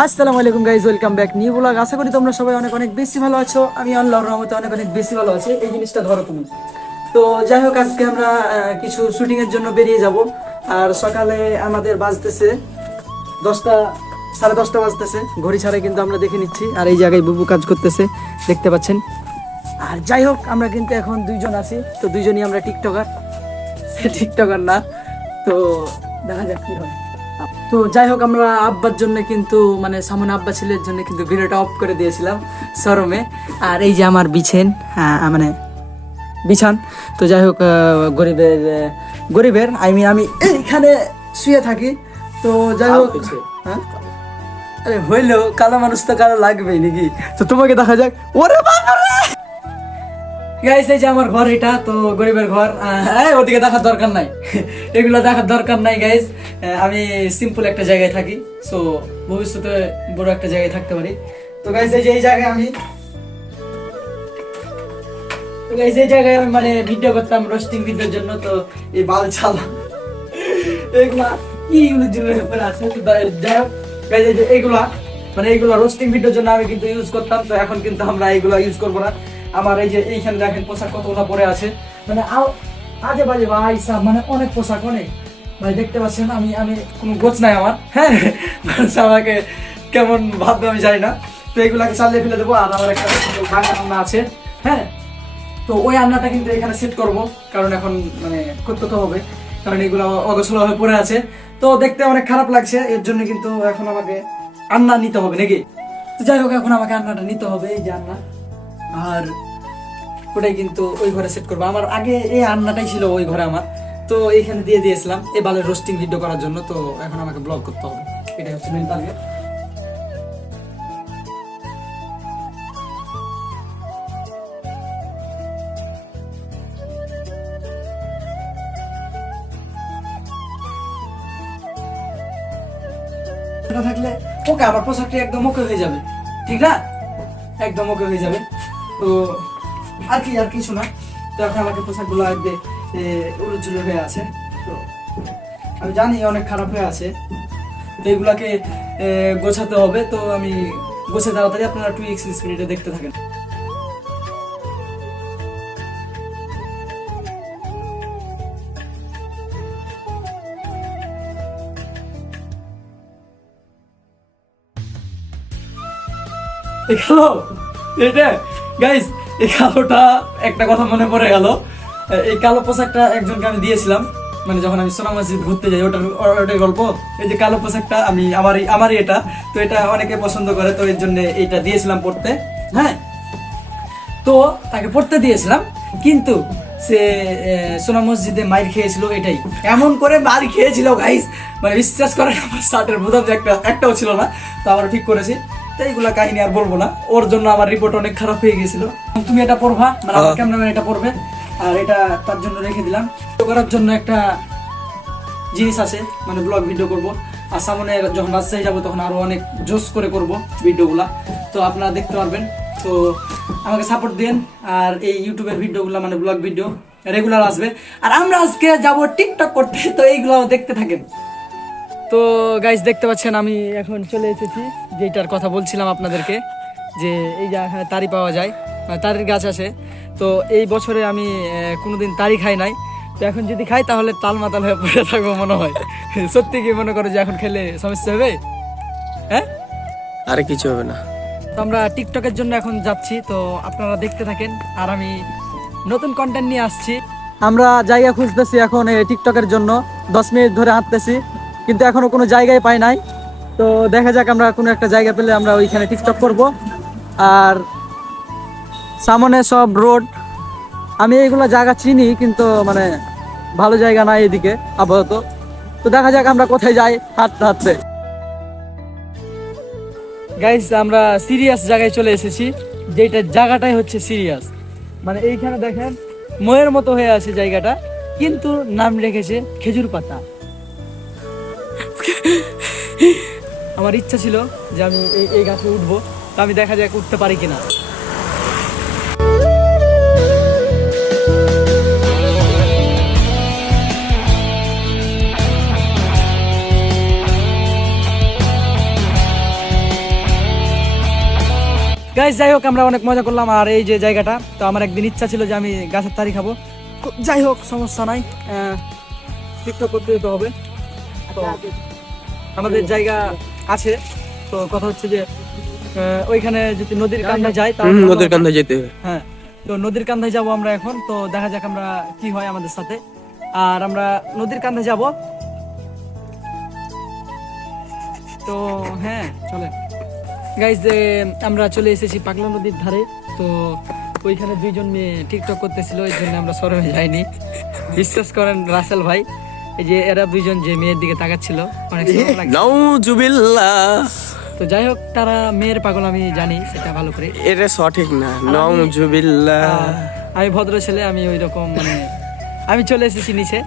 আসসালামু আলাইকুম guys welcome back new vlog আশা করি তোমরা সবাই অনেক অনেক বেশি ভালো আছো। আমি আল্লাহর রহমতে অনেক অনেক বেশি ভালো আছি। এই জিনিসটা ধরো তুমি। তো যাই হোক, আজকে আমরা কিছু শুটিং এর জন্য বেরিয়ে যাব। আর সকালে আমাদের বাজতেছে দশটা, সাড়ে দশটা বাজতেছে। ঘড়ি ছাড়াই কিন্তু আমরা দেখে নিচ্ছি। আর এই জায়গায় বুবু কাজ করতেছে, দেখতে পাচ্ছেন। আর যাই হোক, আমরা কিন্তু এখন দুইজন আছি। তো দুইজনই আমরা টিকটকার। টিকটকার না। তো দেখা যাক কি হয়। তো যাই হোক আমরা আব্বার জন্য কিন্তু মানে সামনে আব্বা ছেলের জন্য কিন্তু ভিডিওটা অফ করে দিয়েছিলাম শোরুমে। আর এই যে আমার বিছেন হ্যাঁ মানে বিছান। তো যাই হোক গরিবের গরিবের আই মিন আমি এইখানে শুয়ে থাকি। তো যাই হোক হ্যাঁ? আরে হইল কালো মানুষ তো কালো লাগবেই নাকি? তো তোমাকে দেখা যাক। ওরে বাবা গাইস এই যে আমার ঘর এটা, তো গরিবের ঘর ওদিকে দেখার দরকার নাই। এগুলো দেখার দরকার নাই গাইস আমি সিম্পল একটা জায়গায় থাকি সো ভবিষ্যতে বড় একটা জায়গায় থাকতে পারি। তো গাইস এই যে এই জায়গায় আমি তো গাইস এই জায়গায় আমি মানে ভিডিও করতাম রোস্টিং ভিডিওর জন্য, তো এই বাল ছালা এগুলা কি জন্য ব্যাপার আছে? তো হোক এই যে এগুলা মানে এইগুলো রোস্টিং ভিডিওর জন্য আমি কিন্তু ইউজ করতাম, তো এখন কিন্তু আমরা এইগুলো ইউজ করব না। আমার এই যে এইখানে দেখেন পোশাক কতগুলো পরে আছে। মানে আজে বাজে ভাই সাহ, মানে অনেক পোশাক অনেক। ভাই দেখতে পাচ্ছেন আমি আমি কোনো গোছ নাই আমার হ্যাঁ? মানুষ আমাকে কেমন ভাববে আমি জানি না। তো এগুলাকে চালিয়ে ফেলে দেবো আর আমার একটা ভাঙা রান্না আছে হ্যাঁ? তো ওই রান্নাটা কিন্তু এখানে সেট করব কারণ এখন মানে করতে তো হবে কারণ এগুলো অগোছলো হয়ে পড়ে আছে। তো দেখতে অনেক খারাপ লাগছে এর জন্য কিন্তু এখন আমাকে আন্না নিতে হবে নাকি? তো যাই হোক এখন আমাকে আন্নাটা নিতে হবে এই যে আন্না আর ওটাই কিন্তু ওই ঘরে সেট করব। আমার আগে এই আন্নাটাই ছিল ওই ঘরে আমার। তো এইখানে দিয়ে দিয়েছিলাম। এই বালের রোস্টিং ভিডিও করার জন্য। তো এখন আমাকে ব্লগ করতে হবে। এটাই হচ্ছে মেন টার্গেট থাকলে ওকে আমার পোশাকটি একদম ওকে হয়ে যাবে। ঠিক না? একদম ওকে হয়ে যাবে। তো আর কি, আর কিছু না। তো এখন আমাকে পোশাকগুলো একদম উড়ুচুলো হয়ে আছে। তো আমি জানি অনেক খারাপ হয়ে আছে। তো এগুলাকে গোছাতে হবে। তো আমি গোছে তাড়াতাড়ি আপনারা টু এক্স স্পিডে দেখতে থাকেন। এটা গাইস এই কালোটা একটা কথা মনে পড়ে গেল। এই কালো পোশাকটা একজনকে আমি দিয়েছিলাম। মানে যখন আমি সোনা মসজিদ ঘুরতে যাই ওটা ওটাই গল্প। এই যে কালো পোশাকটা আমি, আমারই আমারই এটা। তো এটা অনেকে পছন্দ করে, তো এর জন্য এইটা দিয়েছিলাম পড়তে। হ্যাঁ? তো তাকে পড়তে দিয়েছিলাম। কিন্তু সে সোনা মসজিদে মাইর খেয়েছিল এটাই। এমন করে মার খেয়েছিল গাইস মানে বিশ্বাস করেন, আমার শার্টের যে একটা, একটাও ছিল না। তো আবার ঠিক করেছি। এইগুলা কাহিনী আর বলব না। ওর জন্য আমার রিপোর্ট অনেক খারাপ হয়ে গেছিল। তুমি এটা পড়বা মানে আমার ক্যামেরাম্যান এটা পড়বে। আর এটা তার জন্য রেখে দিলাম। ভিডিও করার জন্য একটা জিনিস আছে মানে ব্লগ ভিডিও করব। আর সামনে যখন রাজশাহী যাব তখন আরও অনেক জোস করে করব ভিডিওগুলা তো আপনারা দেখতে পারবেন। তো আমাকে সাপোর্ট দেন আর এই ইউটিউবের ভিডিওগুলো মানে ব্লগ ভিডিও রেগুলার আসবে। আর আমরা আজকে যাব টিকটক করতে তো এইগুলো দেখতে থাকেন। তো গাইজ দেখতে পাচ্ছেন আমি এখন চলে এসেছি যেটার কথা বলছিলাম আপনাদেরকে যে এই যে এখানে তারি পাওয়া যায় মানে তারির গাছ আছে। তো এই বছরে আমি কোনোদিন তারি খাই নাই। তো এখন যদি খাই তাহলে তাল মাতাল হয়ে পড়ে থাকব মনে হয়। সত্যি কি মনে করো যে এখন খেলে সমস্যা হবে? হ্যাঁ? আর কিছু হবে না। তো আমরা টিকটকের জন্য এখন যাচ্ছি তো আপনারা দেখতে থাকেন। আর আমি নতুন কন্টেন্ট নিয়ে আসছি। আমরা জায়গা খুঁজতেছি এখন এই টিকটকের জন্য। দশ মিনিট ধরে হাঁটতেছি। কিন্তু এখনও কোনো জায়গায় পাই নাই। তো দেখা যাক আমরা কোনো একটা জায়গা পেলে আমরা ওইখানে টিকটক করব। আর সামনে সব রোড, আমি এইগুলো জায়গা চিনি, কিন্তু মানে ভালো জায়গা নাই এদিকে, আপাতত। তো দেখা যাক আমরা কোথায় যাই হাঁটতে হাঁটতে। গাইস আমরা সিরিয়াস জায়গায় চলে এসেছি, যেটা জায়গাটাই হচ্ছে সিরিয়াস। মানে এইখানে দেখেন, ময়ের মতো হয়ে আছে জায়গাটা, কিন্তু নাম রেখেছে খেজুর পাতা। আমার ইচ্ছা ছিল যে আমি এই এই গাছে উঠবো, তো আমি দেখা যাক উঠতে পারি কিনা। গাছ যাই হোক, আমরা অনেক মজা করলাম আর এই যে জায়গাটা, তো আমার একদিন ইচ্ছা ছিল যে আমি গাছের তারি খাব। যাই হোক, সমস্যা নাই। টিকটক করতে যেতে হবে। তো আমাদের জায়গা আছে। তো কথা হচ্ছে যে ওইখানে যদি নদীর কান্দা যাই তাহলে নদীর হবে। কান্দায় যেতে হ্যাঁ তো নদীর কান্ধায় যাব আমরা এখন। তো দেখা যাক আমরা কি হয় আমাদের সাথে। আর আমরা নদীর কান্ধায় যাব। তো হ্যাঁ চলে গাইজ আমরা চলে এসেছি পাগলা নদীর ধারে। তো ওইখানে দুইজন মেয়ে টিকটক করতেছিল ওই জন্য আমরা সরমে যাইনি। বিশ্বাস করেন রাসেল ভাই। এই যে এরা দুইজন যে মেয়ের দিকে তাকাচ্ছিল অনেক লাগছে। নাউজুবিল্লাহ। তো যাই হোক তারা মেয়ের পাগল আমি জানি সেটা ভালো করে। এটা সঠিক না নাউজুবিল্লাহ। আহ, আমি ভদ্র ছেলে আমি ওই রকম মানে আমি চলে এসেছি নিচে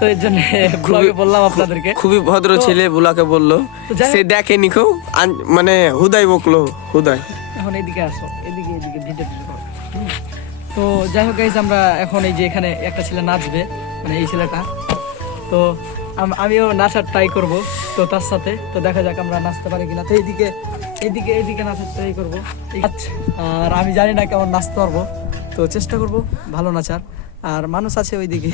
তো এর জন্য ব্লগে বললাম আপনাদেরকে। খুবই ভদ্র ছেলে বুলাকে বলল। তো যাই হোক- সে দেখেনি কেউ আন- মানে হুদাই বকলো হুদাই। এখন এদিকে আসো এদিকে এদিকে ভিডিও টিডিও করো। হুম। তো যাই হোক গাইজ আমরা এখন এই যে এখানে একটা ছেলে নাচবে মানে এই ছেলেটা। তো আমিও নাচার ট্রাই করব তো তার সাথে। তো দেখা যাক আমরা নাচতে পারি কিনা। তো এইদিকে এইদিকে এইদিকে নাচার ট্রাই করব। আচ্ছা, আর আমি জানি না কেমন নাচতে পারব। তো চেষ্টা করব ভালো নাচার। আর মানুষ আছে ওইদিকে।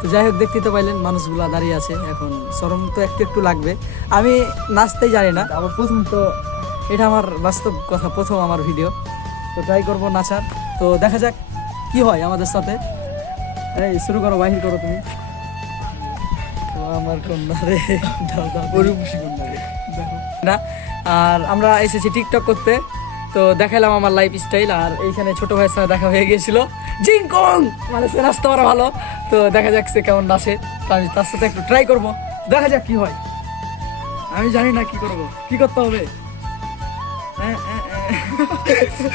তো যাই হোক দেখতে তো পাইলেন মানুষগুলা দাঁড়িয়ে আছে এখন। শরম তো একটু একটু লাগবে। আমি নাচতেই জানি না। আবার প্রথম তো এটা আমার বাস্তব কথা প্রথম আমার ভিডিও তো ট্রাই করব নাচার। তো দেখা যাক কি হয় আমাদের সাথে। এই শুরু করো বাহির করো তুমি। তো আমার কন্যা রে। না আর আমরা এসেছি টিকটক করতে। তো দেখালাম আমার লাইফ স্টাইল আর এইখানে ছোট ভাইয়ের সাথে দেখা হয়ে গিয়েছিল। জিংকং মানে সে নাচতে পারে ভালো। তো দেখা যাক সে কেমন নাচে। তো আমি তার সাথে একটু ট্রাই করব। দেখা যাক কি হয়। আমি জানি না কি করব। কি করতে হবে? হ্যাঁ, হ্যাঁ, হ্যাঁ।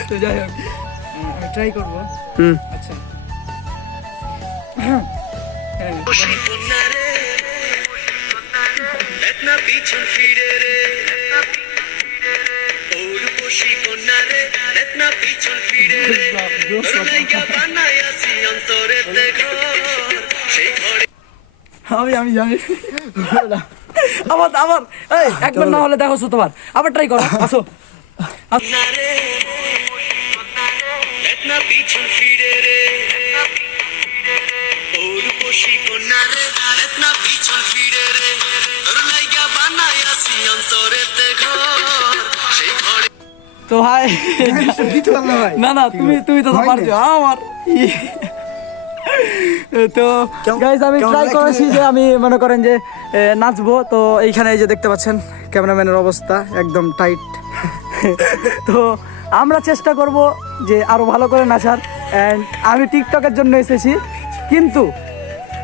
তো যাই হোক। আমি ট্রাই করব। হুম। আচ্ছা। না পিছন ফিরে রে। কন্যা রে। না পিছন ফিরে রে। তোর বানাই আসি অন্তরেতে ঘর। সেই ঘরে আমি আমি জানি। আবার আবার এই একবার না হলে দেখো তোমার। আবার ট্রাই করো। আসো। কন্যা রে। না পিছন ফিরে রে। ওর বসি কন্যা না পিছন ফিরে রে। তোর বানাই আসি অন্তরেতে ঘর। সেই ঘরে তো ভাই না না তুমি তুমি তো পারছ আমার তো গাইজ আমি ট্রাই করেছি যে আমি মনে করেন যে নাচবো। তো এইখানে এই যে দেখতে পাচ্ছেন ক্যামেরাম্যানের অবস্থা একদম টাইট তো আমরা চেষ্টা করব যে আরও ভালো করে নাচার। অ্যান্ড আমি টিকটকের জন্য এসেছি। কিন্তু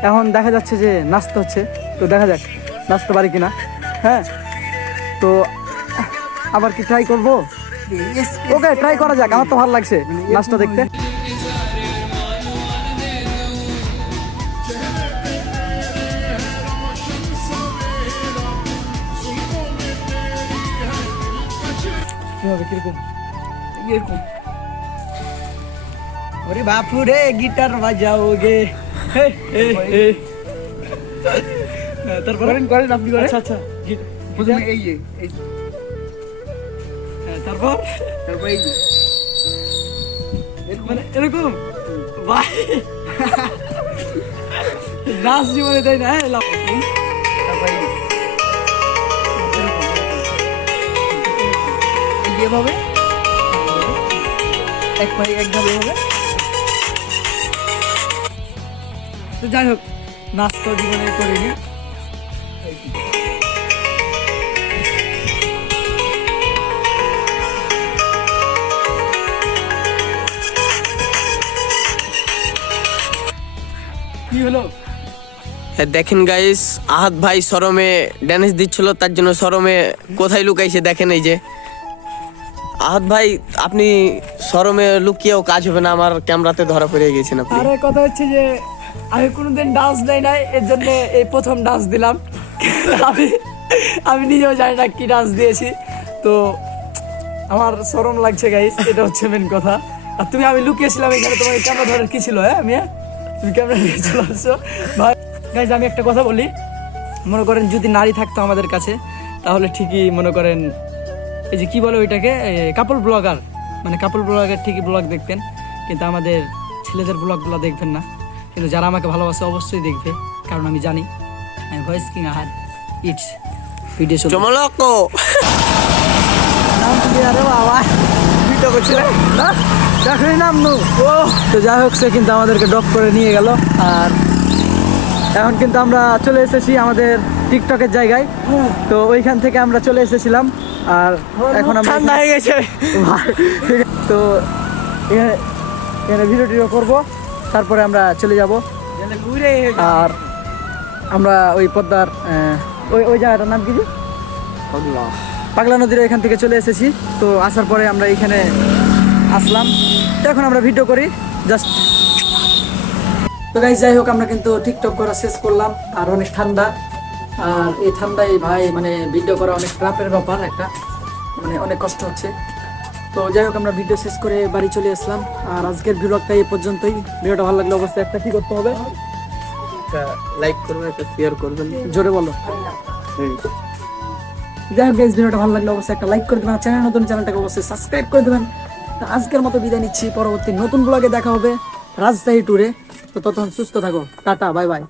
এখন দেখা যাচ্ছে যে নাচতে হচ্ছে তো দেখা যাক নাচতে পারি কিনা। হ্যাঁ তো আবার কি ট্রাই করব? ওকে ট্রাই করা যাক আমার তো ভালো লাগছে নাচটা দেখতে। কীভাবে কীরকম? এরকম। ওরে বাপুরে গিটার হে হে তারপর করেন করেন আপনি করেন। আচ্ছা আচ্ছা প্রথমে এই যে হ্যাঁ, তারপর? তারপর এই যে। মানে এরকম? ভাই নাচ জীবনে তাই না এভাবে? এক পায়ে হবে? তো যাই হোক নাচ তো জীবনে করিনি। কি হলো? দেখেন গাইস আহাত ভাই সরমে ড্যান্স দিচ্ছিল তার জন্য সরমে কোথায় লুকাইছে দেখেন এই যে। আহাত ভাই আপনি সরমে লুকিয়েও কাজ হবে না আমার ক্যামেরাতে ধরা পড়ে গেছেন আপনি। আরে কথা হচ্ছে যে আমি কোনোদিন ডান্স দেই নাই, এর জন্য এই প্রথম ডান্স দিলাম। আমি আমি নিজেও জানি না কি ডান্স দিয়েছি। তো আমার শরম লাগছে গাইস এটা হচ্ছে মেন কথা। আর তুমি, আমি লুকিয়েছিলাম এখানে, তোমার ক্যামেরা ধরার কি ছিল হ্যাঁ আমি তুমি ক্যামেরা নিয়ে চলে আসছো। ভাই গাইস আমি একটা কথা বলি। মনে করেন, যদি নারী থাকতো আমাদের কাছে, তাহলে ঠিকই মনে করেন, এই যে কি বলে ওইটাকে? কাপল ব্লগার মানে কাপল ব্লগার ঠিকই ব্লগ দেখতেন, কিন্তু আমাদের ছেলেদের ব্লগগুলো দেখবেন না। কিন্তু যারা আমাকে ভালোবাসে অবশ্যই দেখবে কারণ আমি জানি আমি ভয়েস কিং আহার ইটস ভিডিও চলছে চমলকো! নাম তুলি আরে বাবা? ভিডিও করছিলে? না চাকরি নাম নু। ও তো যাই হোক সে কিন্তু আমাদেরকে ড্রপ করে নিয়ে গেল। আর এখন কিন্তু আমরা চলে এসেছি আমাদের টিকটকের জায়গায়। তো ওইখান থেকে আমরা চলে এসেছিলাম। আর এখন আমরা ঠান্ডা হয়ে গেছে। তো এখানে ভিডিও টিডিও করব। তারপরে আমরা চলে যাব। আর আমরা ওই পদ্মার ওই ওই জায়গাটার নাম কি? পাগলা। নদীর এখান থেকে চলে এসেছি। তো আসার পরে আমরা এখানে আসলাম। তো এখন আমরা ভিডিও করি। জাস্ট তো গাইজ যাই হোক আমরা কিন্তু টিকটক করা শেষ করলাম। আর অনেক ঠান্ডা। আর এই ঠান্ডায় ভাই মানে ভিডিও করা অনেক চাপের ব্যাপার একটা। মানে অনেক কষ্ট হচ্ছে। তো যাই হোক আমরা ভিডিও শেষ করে বাড়ি চলে আসলাম। আর আজকের ভিডিওটা এই পর্যন্তই। ভিডিওটা ভালো লাগলে অবশ্যই একটা কি করতে হবে? লাইক করবেন একটা শেয়ার করবেন। জোরে বলো। যাই হোক গাইজ ভিডিওটা ভালো লাগলে অবশ্যই একটা লাইক করে দেবেন। চ্যানেল নতুন চ্যানেলটাকে অবশ্যই সাবস্ক্রাইব করে দেবেন। তো আজকের মতো বিদায় নিচ্ছি। পরবর্তী নতুন ব্লগে দেখা হবে রাজশাহী ট্যুরে তো ততক্ষণ সুস্থ থাকো। Tata bye bye